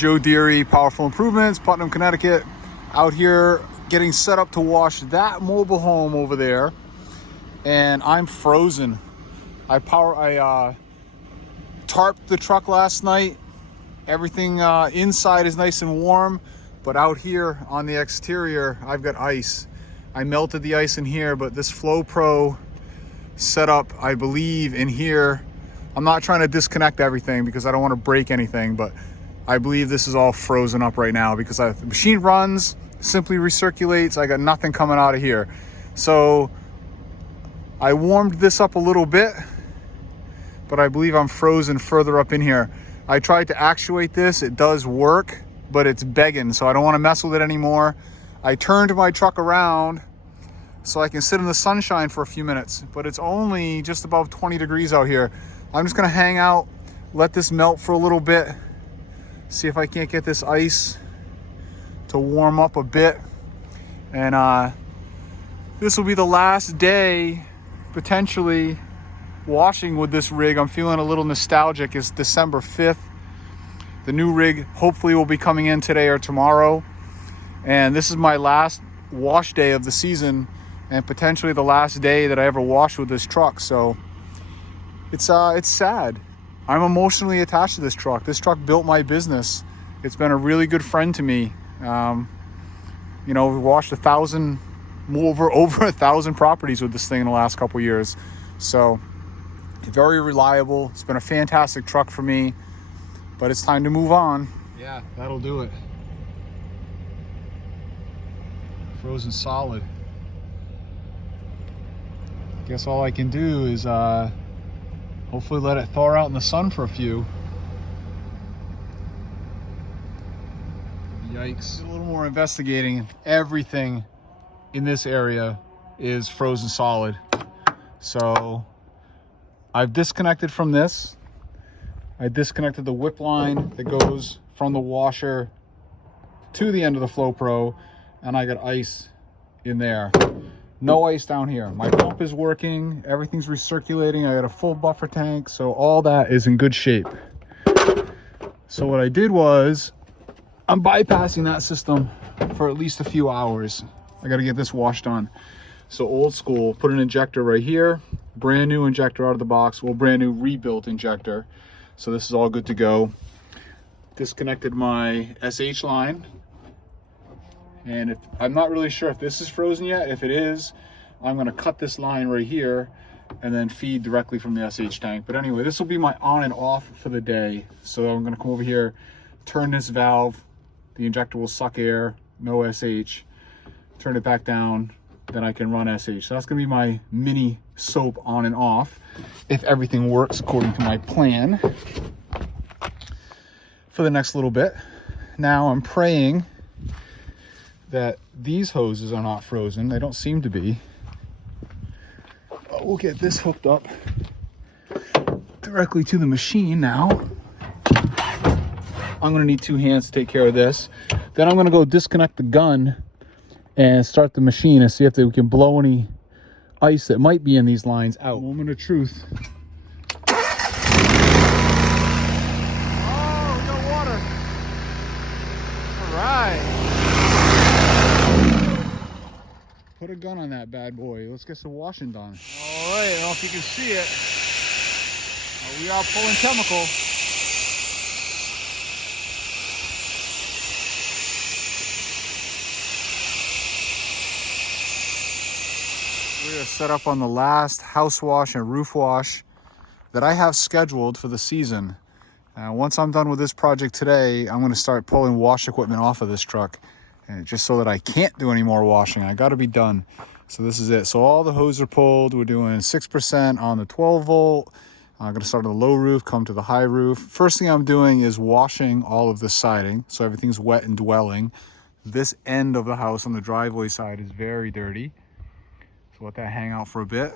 Joe Deary, Powerful Improvements, Putnam, Connecticut. Out here getting set up to wash that mobile home over there. And I'm frozen. I tarped the truck last night. Everything inside is nice and warm, but out here on the exterior, I've got ice. I melted the ice in here, but this Flow Pro setup, I believe, in here, I'm not trying to disconnect everything because I don't want to break anything, but I believe this is all frozen up right now because the machine runs, simply recirculates. I got nothing coming out of here. So I warmed this up a little bit, but I believe I'm frozen further up in here. I tried to actuate this. It does work, but it's begging, so I don't want to mess with it anymore. I turned my truck around so I can sit in the sunshine for a few minutes, but it's only just above 20 degrees out here. I'm just gonna hang out, let this melt for a little bit, see if I can't get this ice to warm up a bit. And this will be the last day, potentially, washing with this rig. I'm feeling a little nostalgic. It's December 5th. The new rig hopefully will be coming in today or tomorrow. And this is my last wash day of the season and potentially the last day that I ever wash with this truck. So it's sad. I'm emotionally attached to this truck. This truck built my business. It's been a really good friend to me. We washed over 1,000 properties with this thing in the last couple years. So very reliable. It's been a fantastic truck for me, but it's time to move on. Yeah, that'll do it. Frozen solid. Guess all I can do is hopefully let it thaw out in the sun for a few. Yikes. A little more investigating. Everything in this area is frozen solid. So I've disconnected from this. I disconnected the whip line that goes from the washer to the end of the Flow Pro, and I got ice in there. No ice down here. My pump is working. Everything's recirculating. I got a full buffer tank, so all that is in good shape. So what I did was, I'm bypassing that system for at least a few hours. I got to get this washed on. So old school, put an injector right here, brand new injector out of the box, well, brand new rebuilt injector. So this is all good to go. Disconnected my SH line. And I'm not really sure if this is frozen yet. If it is, I'm gonna cut this line right here and then feed directly from the SH tank. But anyway, this will be my on and off for the day. So I'm gonna come over here, turn this valve, the injector will suck air, no SH, turn it back down, then I can run SH. So that's gonna be my mini soap on and off if everything works according to my plan for the next little bit. Now I'm praying that these hoses are not frozen. They don't seem to be. But we'll get this hooked up directly to the machine now. I'm gonna need 2 hands to take care of this. Then I'm gonna go disconnect the gun and start the machine and see if we can blow any ice that might be in these lines out. Moment of truth. Oh, we got water. All right. Put a gun on that bad boy. Let's get some washing done. All right, I don't know if you can see it. We are pulling chemical. We are set up on the last house wash and roof wash that I have scheduled for the season. Once I'm done with this project today, I'm going to start pulling wash equipment off of this truck, and just so that I can't do any more washing. I got to be done. So this is it. So all the hoses are pulled. We're doing 6% on the 12 volt. I'm going to start on the low roof, come to the high roof. First thing I'm doing is washing all of the siding, so everything's wet and dwelling. This end of the house on the driveway side is very dirty. So let that hang out for a bit.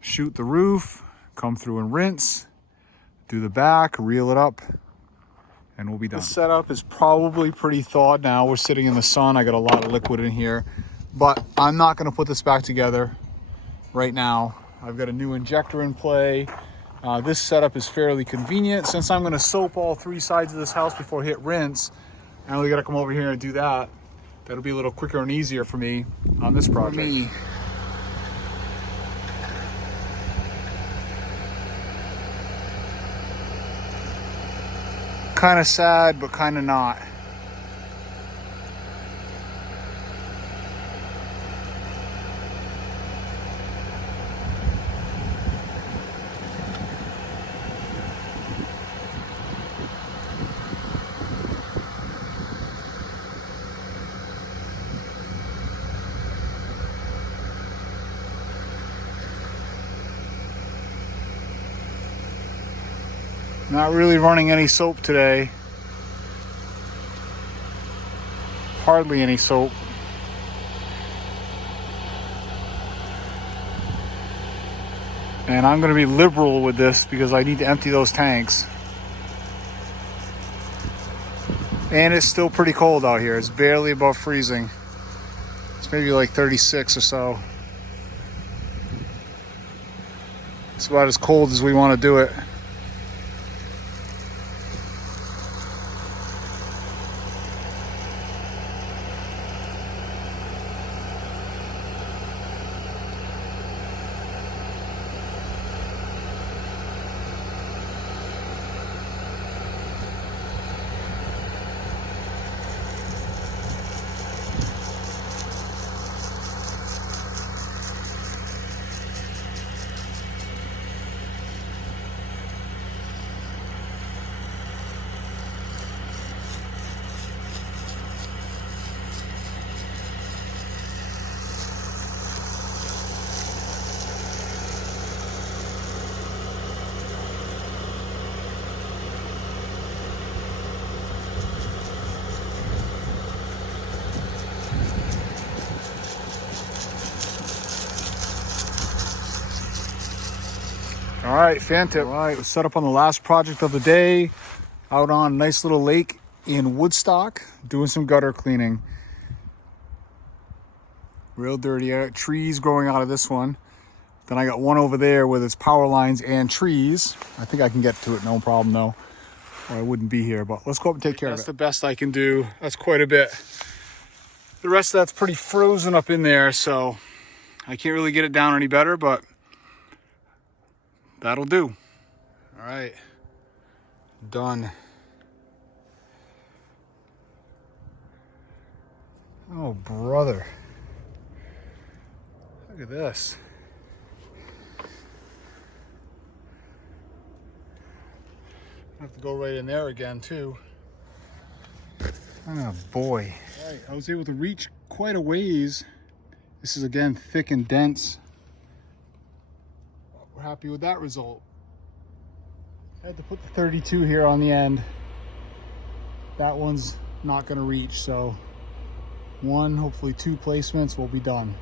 Shoot the roof, come through and rinse, do the back, reel it up, and we'll be done. The setup is probably pretty thawed now. We're sitting in the sun. I got a lot of liquid in here, but I'm not going to put this back together right now. I've got a new injector in play. This setup is fairly convenient. Since I'm going to soap all 3 sides of this house before I hit rinse, I only got to come over here and do that. That'll be a little quicker and easier for me on this project. Kind of sad, but kind of not. Not really running any soap today. Hardly any soap. And I'm going to be liberal with this because I need to empty those tanks. And it's still pretty cold out here. It's barely above freezing. It's maybe like 36 or so. It's about as cold as we want to do it. All right, fantastic. All right, let's set up on the last project of the day, out on a nice little lake in Woodstock, doing some gutter cleaning. Real dirty. I got trees growing out of this one. Then I got one over there with its power lines and trees. I think I can get to it, no problem though, or I wouldn't be here, but let's go up and take care of it. That's the best I can do. That's quite a bit. The rest of that's pretty frozen up in there, so I can't really get it down any better, but that'll do. All right, done. Oh, brother. Look at this. I have to go right in there again, too. Oh, boy. All right, I was able to reach quite a ways. This is, again, thick and dense. We're happy with that result. I had to put the 32 here on the end. That one's not going to reach, so 1, hopefully 2 placements will be done.